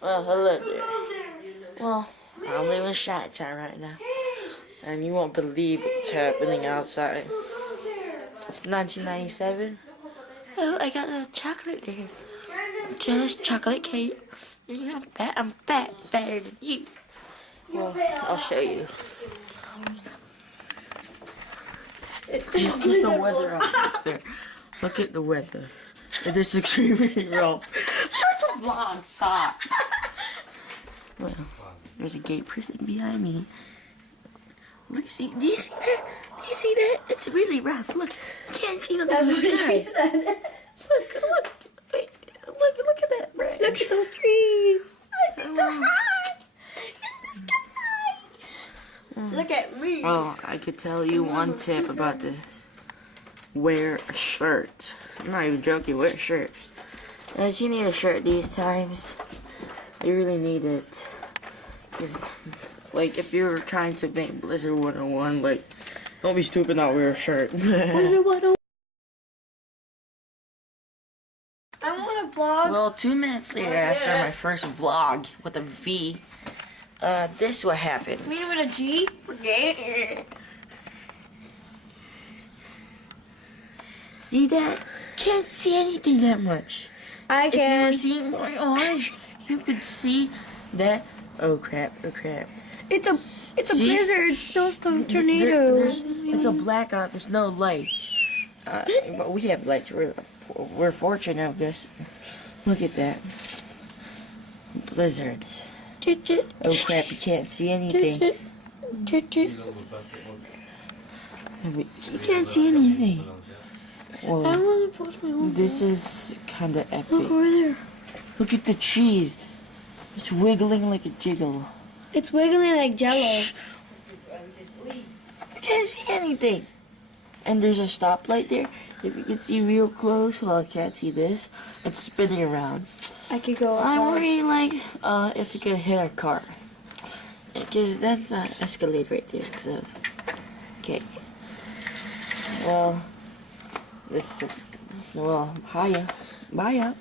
Well, hello there. Well, I'm living Chi-Town right now, and you won't believe what's happening outside. It's 1997. Oh, I got a chocolate there. Jealous chocolate cake. I'm fat, better than you. Well, I'll show you. Look at the weather out there. Look at the weather. It is extremely rough. Start the vlog, stop. Well, there's a gay person behind me. Look, see, do you see that? Do you see that? It's really rough. Look, you can't see nothing in the sky. Look, wait, look at that branch. Look at those trees. Look at me. Oh, I could tell you one tip about this. Wear a shirt. I'm not even joking, wear a shirt. As you need a shirt these times. You really need it. Cause, like, if you're trying to make Blizzard 101, like, don't be stupid, not wear a shirt. Blizzard 101. I want to vlog. Well, 2 minutes later, after my first vlog with a V, this what happened. Me with a G? Forget. See that? Can't see anything that much. I If you can. were seeing my eyes, you could see that. Oh crap! Oh crap! It's a See? blizzard, snowstorm, tornado. It's a blackout. There's no lights. But we have lights. We're fortunate of this. Look at that. Blizzards. Oh crap! You can't see anything. You can't see anything. I Well, want to post my own. this is kind of epic. Look over there. Look at the cheese. It's wiggling like a jiggle. It's wiggling like jello. You can't see anything. And there's a stoplight there. If you can see real close, well, I can't see this. It's spinning around. I could go I'm outside. worried, like, if it could hit our car. Because that's not Escalade right there, so. Okay. Well, well, hiya. Bye.